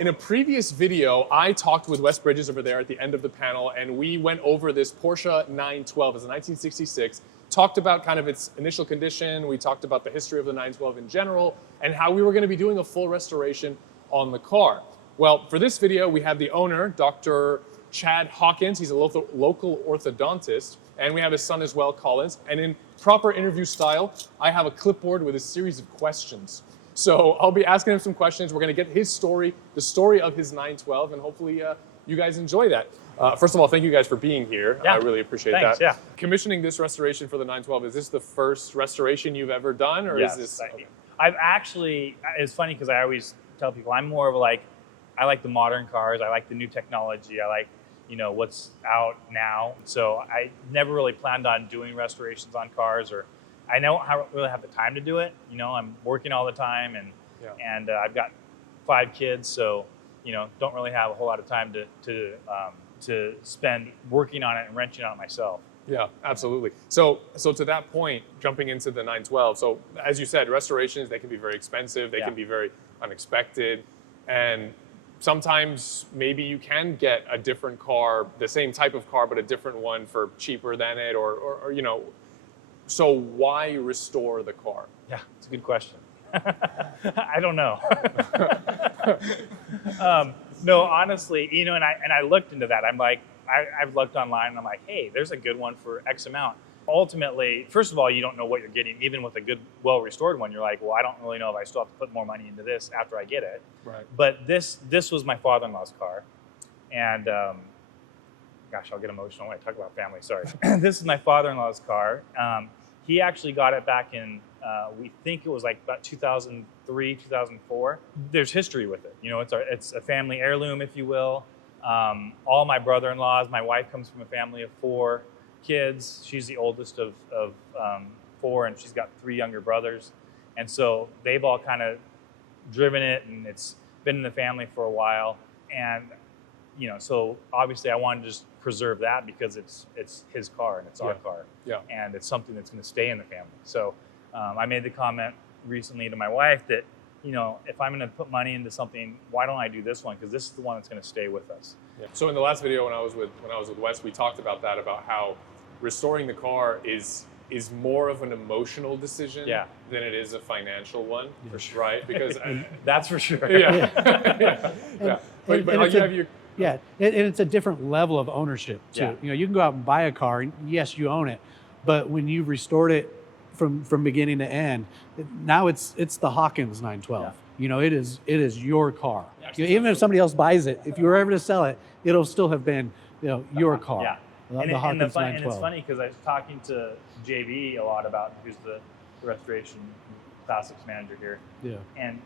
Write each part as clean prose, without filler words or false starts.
in a previous video, I talked with Wes Bridges over there at the end of the panel, and we went over this Porsche 912. It's a 1966. Talked about kind of its initial condition. We talked about the history of the 912 in general, and how we were going to be doing a full restoration on the car. Well, for this video, we have the owner, Dr. Chad Hawkins. He's a local orthodontist, and we have his son as well, Collins. And in proper interview style, I have a clipboard with a series of questions. So I'll be asking him some questions. We're going to get his story, the story of his 912, and hopefully you guys enjoy that. First of all, thank you guys for being here. Yeah. I really appreciate Thanks, that. yeah. Commissioning this restoration for the 912, is this the first restoration you've ever done? Or Yes. is this? Okay. I've actually, it's funny because I always tell people I'm more of I like the modern cars. I like the new technology. I like, what's out now. So I never really planned on doing restorations on cars, or I don't really have the time to do it. I'm working all the time, and I've got 5 kids, so don't really have a whole lot of time to spend working on it and wrenching on it myself. Yeah, absolutely. So to that point, jumping into the 912. So as you said, restorations, they can be very expensive. They can be very unexpected, and sometimes maybe you can get a different car, the same type of car, but a different one for cheaper than it, or So why restore the car? Yeah, it's a good question. I don't know. No, honestly, and I looked into that. I'm like, I've looked online and I'm like, hey, there's a good one for X amount. Ultimately, first of all, you don't know what you're getting. Even with a good, well-restored one, you're like, well, I don't really know if I still have to put more money into this after I get it. Right. But this was my father-in-law's car. And gosh, I'll get emotional when I talk about family, sorry. This is my father-in-law's car. He actually got it back in, we think it was like about 2003, 2004. There's history with it. It's a family heirloom, if you will. All my brother-in-laws, my wife comes from a family of 4 kids. She's the oldest of 4, and she's got 3 younger brothers. And so they've all kind of driven it, and it's been in the family for a while. And, so obviously I wanted to just preserve that because it's his car and it's our car. Yeah. And it's something that's going to stay in the family. So I made the comment recently to my wife that, if I'm going to put money into something, why don't I do this one? Because this is the one that's going to stay with us. Yeah. So in the last video when I was with Wes, we talked about that, about how restoring the car is more of an emotional decision than it is a financial one, For sure. right? Because that's for sure. Yeah. But like you have your and it's a different level of ownership too. Yeah. You can go out and buy a car, and yes, you own it, but when you've restored it from beginning to end, now it's the Hawkins 912. Yeah. It is your car. Even if somebody else buys it, if you were ever to sell it, it'll still have been your car. Yeah. The Hawkins 912. And it's funny because I was talking to JV a lot about, who's the restoration classics manager here. Yeah. And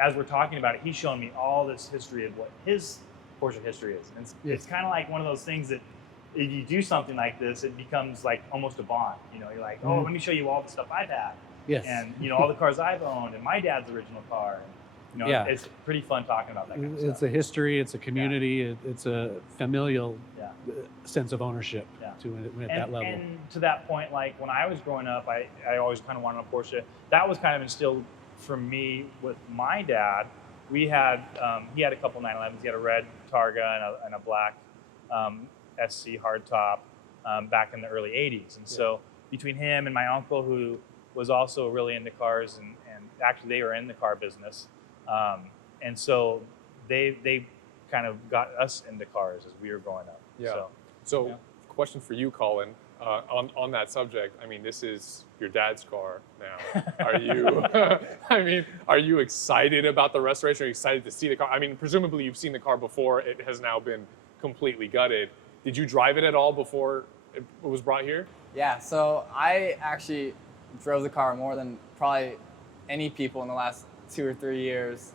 as we're talking about it, he's showing me all this history of what his Porsche history is. And it's kind of like one of those things that if you do something like this, it becomes like almost a bond. You're like, oh, let me show you all the stuff I've had. Yes. And all the cars I've owned, and my dad's original car. And, it's pretty fun talking about that kind of stuff. It's a history, it's a community, it's a familial sense of ownership to it at that level. And to that point, like when I was growing up, I always kind of wanted a Porsche. That was kind of instilled from me with my dad. We had, he had a couple 911s. He had a red Targa and a black SC hardtop back in the early 80s. And so between him and my uncle, who was also really into cars, and actually they were in the car business. And so they kind of got us into cars as we were growing up. Yeah. So question for you, Colin, on that subject. I mean, this is your dad's car now. Are you, are you excited about the restoration? Are you excited to see the car? I mean, presumably you've seen the car before. It has now been completely gutted. Did you drive it at all before it was brought here? Yeah, so I actually drove the car more than probably any people in the last 2 or 3 years.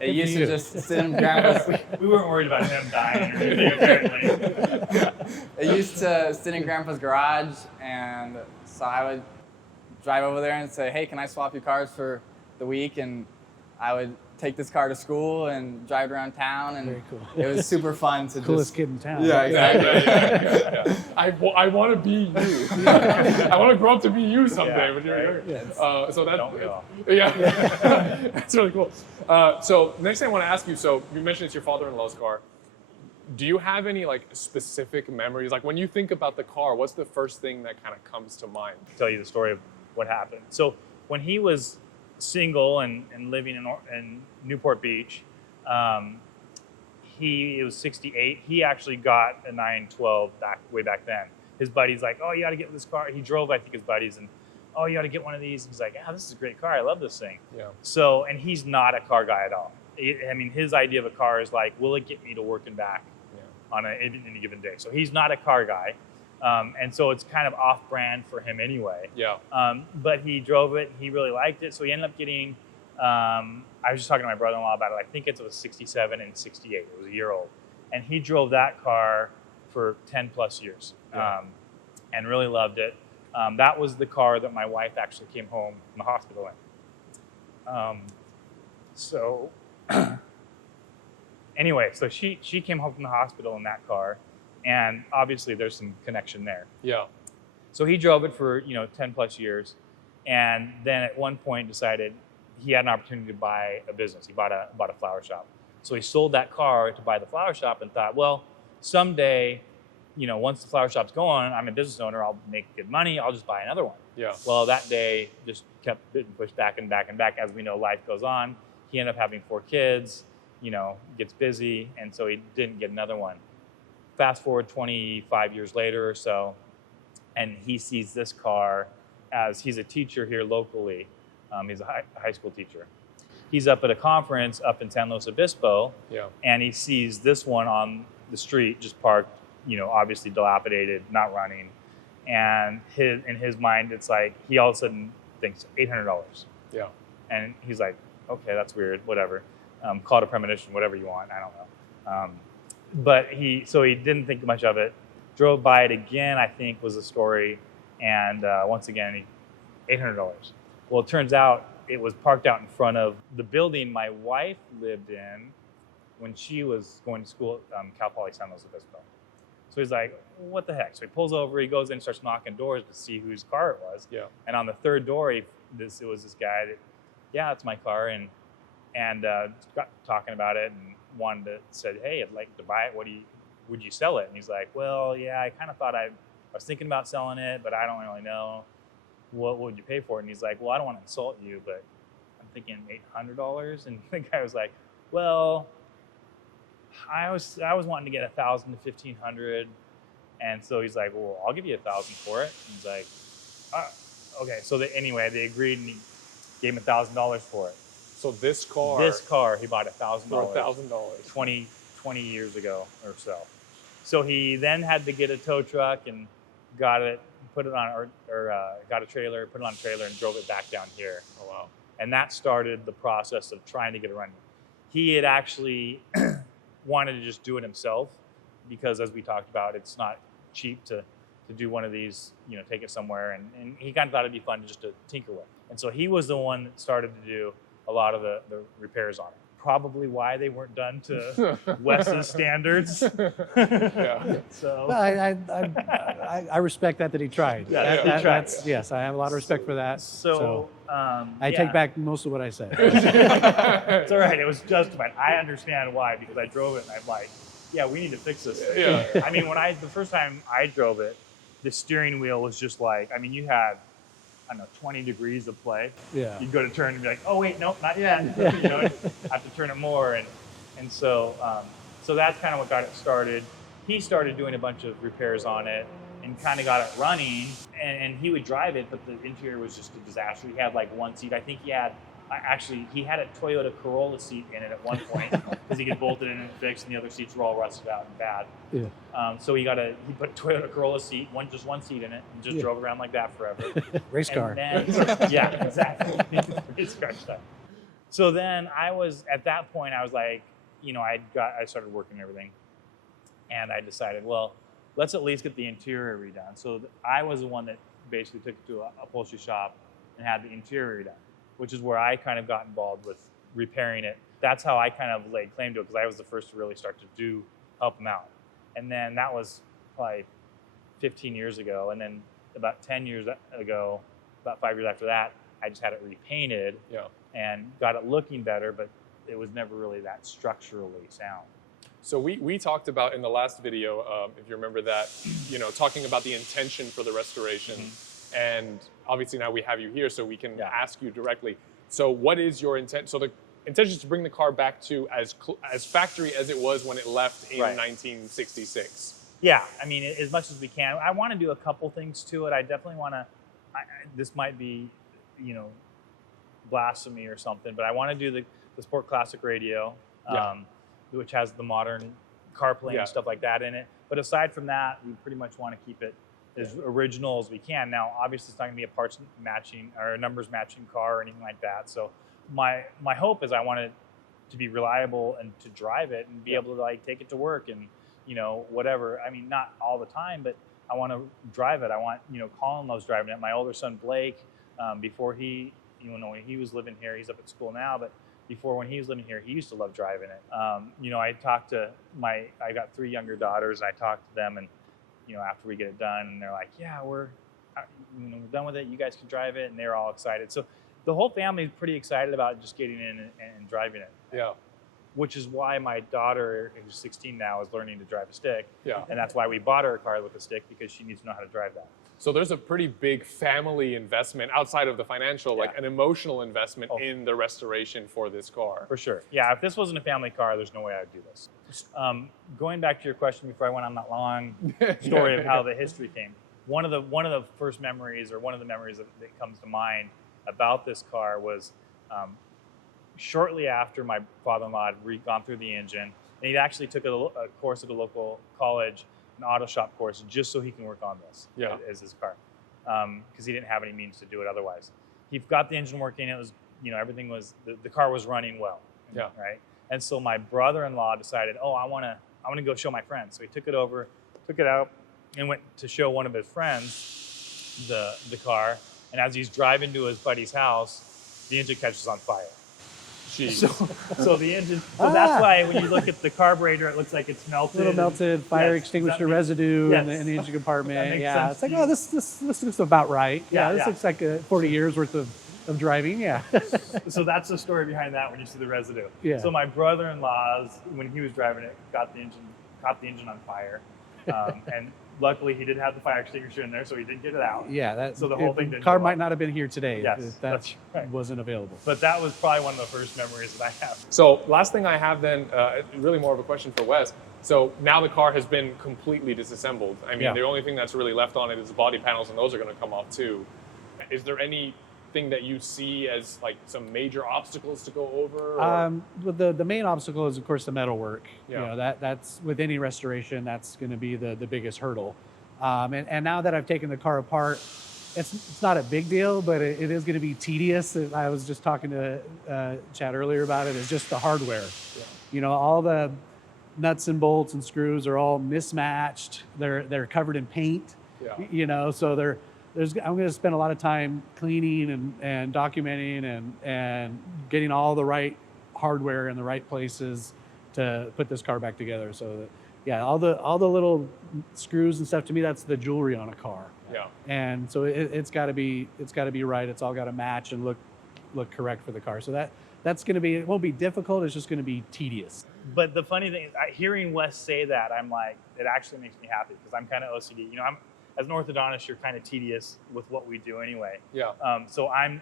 It used to just sit in Grandpa's. We weren't worried about him dying or anything, apparently. It used to sit in Grandpa's garage, and so I would drive over there and say, hey, can I swap your cars for the week? And I would take this car to school and drive around town, and Very cool. it was super fun to Coolest kid in town. Yeah, exactly. I want to be you. I want to grow up to be you someday. Yeah, when you're right. so that, Don't we all? yeah, that's really cool. So next thing I want to ask you, so you mentioned it's your father-in-law's car. Do you have any like specific memories? Like when you think about the car, what's the first thing that kind of comes to mind? Tell you the story of what happened. So when he was single and living in Newport Beach, he was 68. He actually got a 912 way back then. His buddy's like, oh, you got to get this car. He drove, I think, his buddies, and oh, you got to get one of these. He's like, yeah, this is a great car. I love this thing. Yeah. So, and he's not a car guy at all. I mean, his idea of a car is like, will it get me to work and back on any given day? So he's not a car guy. And so it's kind of off-brand for him anyway. Yeah. But he drove it. He really liked it. So he ended up getting, I was just talking to my brother-in-law about it. I think it was 67 and 68. It was a year old. And he drove that car for 10 plus years and really loved it. That was the car that my wife actually came home from the hospital in. So anyway, so she came home from the hospital in that car, and obviously there's some connection there. Yeah. So he drove it for 10 plus years, and then at one point decided he had an opportunity to buy a business. He bought a flower shop. So he sold that car to buy the flower shop and thought, well, someday, once the flower shop's going, I'm a business owner, I'll make good money, I'll just buy another one. Yeah. Well, that day just kept getting pushed back and back and back. As we know, life goes on. He ended up having 4 kids, gets busy, and so he didn't get another one. Fast forward 25 years later or so, and he sees this car as he's a teacher here locally. He's a high school teacher. He's up at a conference up in San Luis Obispo, and he sees this one on the street, just parked, obviously dilapidated, not running. And in his mind, it's like he all of a sudden thinks $800. Yeah. And he's like, okay, that's weird, whatever. Call it a premonition, whatever you want, I don't know. But he didn't think much of it. Drove by it again, I think was the story. And once again, $800. Well, it turns out it was parked out in front of the building my wife lived in when she was going to school at Cal Poly San Luis Obispo. So he's like, what the heck? So he pulls over, he goes in and starts knocking doors to see whose car it was. Yeah. And on the third door, it was this guy that, yeah, it's my car. And got talking about it and said, hey, I'd like to buy it. Would you sell it? And he's like, well, yeah, I kind of thought I was thinking about selling it, but I don't really know. What would you pay for it? And he's like, well, I don't want to insult you, but I'm thinking $800. And the guy was like, well, I was wanting to get $1,000 to $1,500. And so he's like, well, I'll give you $1,000 for it. And he's like, okay. So they agreed, and he gave him $1,000 for it. So this car, he bought $1,000 for $1,000 20 years ago or so. So he then had to get a tow truck and got it, put it on, got a trailer, put it on a trailer, and drove it back down here. Oh wow! And that started the process of trying to get it running. He had actually wanted to just do it himself because, as we talked about, it's not cheap to do one of these, take it somewhere, and he kind of thought it'd be fun just to tinker with. And so he was the one that started to do a lot of the repairs on it. Probably why they weren't done to Wes's standards. Yeah. So I respect that he tried. Yeah, he tried. Yes, I have a lot of respect for that. So I take back most of what I said. It's all right. It was justified. I understand why, because I drove it and I'm like, yeah, we need to fix this thing. Yeah. I mean, the first time I drove it, the steering wheel was just like, you had, 20 degrees of play. Yeah. You'd go to turn and be like, oh wait, nope, not yet. Have to turn it more. And so that's kind of what got it started. He started doing a bunch of repairs on it and kind of got it running, and he would drive it, but the interior was just a disaster. He had like one seat. I think he had a Toyota Corolla seat in it at one point because he could bolt it in and fix, and the other seats were all rusted out and bad. Yeah. So he put a Toyota Corolla seat, just one seat in it, and just drove around like that forever. Race car. Then, yeah, exactly. Race car stuff. So then at that point, I was like, I started working and everything, and I decided, well, let's at least get the interior redone. So I was the one that basically took it to a upholstery shop and had the interior redone, which is where I kind of got involved with repairing it. That's how I kind of laid claim to it, because I was the first to really start to help him out. And then that was probably 15 years ago. And then about 10 years ago, about 5 years after that, I just had it repainted and got it looking better, but it was never really that structurally sound. So we talked about in the last video, if you remember that, talking about the intention for the restoration. And obviously now we have you here, so we can ask you directly. So what is your intent? So the intention is to bring the car back to as factory as it was when it left in 1966. Yeah, I mean, as much as we can. I want to do a couple things to it. I definitely want to, this might be, blasphemy or something, but I want to do the Sport Classic radio, which has the modern CarPlay and stuff like that in it. But aside from that, we pretty much want to keep it as original as we can. Now, obviously, it's not going to be a parts matching or a numbers matching car or anything like that. So my hope is I want it to be reliable and to drive it and be able to like take it to work and whatever. I mean, not all the time, but I want to drive it. I want Colin loves driving it. My older son Blake, before he when he was living here, he's up at school now, but before when he was living here, he used to love driving it. I talked to I got 3 younger daughters, and I talked to them, and after we get it done, and they're like, yeah, we're done with it. You guys can drive it, and they're all excited. So the whole family is pretty excited about just getting in and driving it. Yeah. Which is why my daughter, who's 16 now, is learning to drive a stick. Yeah. And that's why we bought her a car with a stick, because she needs to know how to drive that. So there's a pretty big family investment outside of the financial, like an emotional investment in the restoration for this car. For sure. Yeah, if this wasn't a family car, there's no way I'd do this. Going back to your question before I went on that long story of how the history came, one of the first memories, or one of the memories that comes to mind about this car was shortly after my father-in-law had gone through the engine, and he actually took a course at a local college, an auto shop course, just so he can work on this as his car, because he didn't have any means to do it otherwise. He got the engine working. It was, everything was, the car was running well. Yeah. Right. And so my brother-in-law decided, I want to go show my friends. So he took it over, took it out, and went to show one of his friends the car. And as he's driving to his buddy's house, the engine catches on fire. Jeez. So the engine. So that's why when you look at the carburetor, it looks like it's melted. Little melted fire extinguisher residue in the engine compartment. Yeah, it's like, oh, this looks about right. Yeah, this looks like 40 years worth of driving. Yeah. So that's the story behind that when you see the residue. Yeah. So my brother-in-law's, when he was driving it, caught the engine on fire, and luckily he did have the fire extinguisher in there, so he did get it out. Yeah. So the whole thing didn't car go might off. not have been here today. Yes, if that's right. wasn't available. But that was probably one of the first memories that I have. So last thing I have then, really more of a question for Wes. So now the car has been completely disassembled. I mean, the only thing that's really left on it is the body panels, and those are going to come off too. Is there anything that you see as like some major obstacles to go over? Well, the main obstacle is, of course, the metal work. Yeah. That's with any restoration, that's going to be the biggest hurdle. And now that I've taken the car apart, it's not a big deal, but it is going to be tedious. I was just talking to Chad earlier about it. It's just the hardware. Yeah. All the nuts and bolts and screws are all mismatched. They're covered in paint. Yeah. So I'm going to spend a lot of time cleaning and documenting and getting all the right hardware in the right places to put this car back together. So that, all the little screws and stuff, to me, that's the jewelry on a car. Yeah. And so it's got to be right. It's all got to match and look correct for the car. So that's going to be, it won't be difficult. It's just going to be tedious. But the funny thing is, hearing Wes say that, I'm like, it actually makes me happy, because I'm kind of OCD. As an orthodontist, you're kind of tedious with what we do anyway. Yeah. So I'm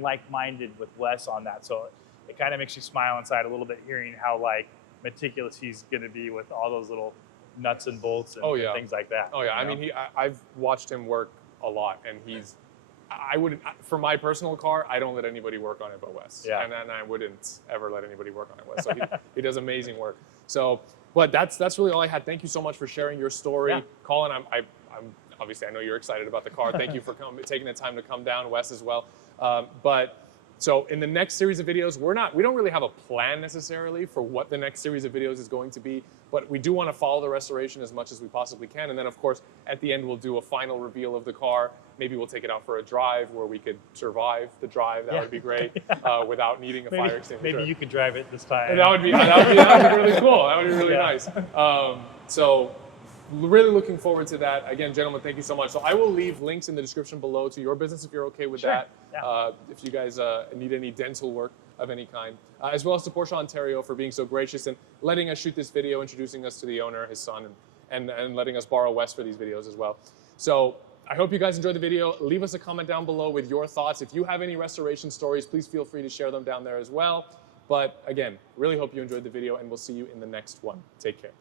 like-minded with Wes on that. So it kind of makes you smile inside a little bit, hearing how like meticulous he's going to be with all those little nuts and bolts and things like that. Oh yeah. I mean, I've watched him work a lot, and I wouldn't, for my personal car, I don't let anybody work on it but Wes. Yeah. And then I wouldn't ever let anybody work on it Wes. So he does amazing work. So, but that's really all I had. Thank you so much for sharing your story. Yeah. Colin, I'm obviously, I know you're excited about the car. Thank you for taking the time to come down, Wes as well. So in the next series of videos, we don't really have a plan necessarily for what the next series of videos is going to be, but we do want to follow the restoration as much as we possibly can. And then of course, at the end, we'll do a final reveal of the car. Maybe we'll take it out for a drive where we could survive the drive. That would be great without needing a fire extinguisher. Maybe you could drive it this time. And that would be really cool. That would be really nice. So really looking forward to that. Again, gentlemen, thank you so much. So I will leave links in the description below to your business if you're okay with that. Yeah. If you guys need any dental work, of any kind, as well as to Porsche Ontario for being so gracious and letting us shoot this video, introducing us to the owner, his son, and letting us borrow Wes for these videos as well. So I hope you guys enjoyed the video. Leave us a comment down below with your thoughts. If you have any restoration stories, please feel free to share them down there as well. But again, really hope you enjoyed the video, and we'll see you in the next one. Take care.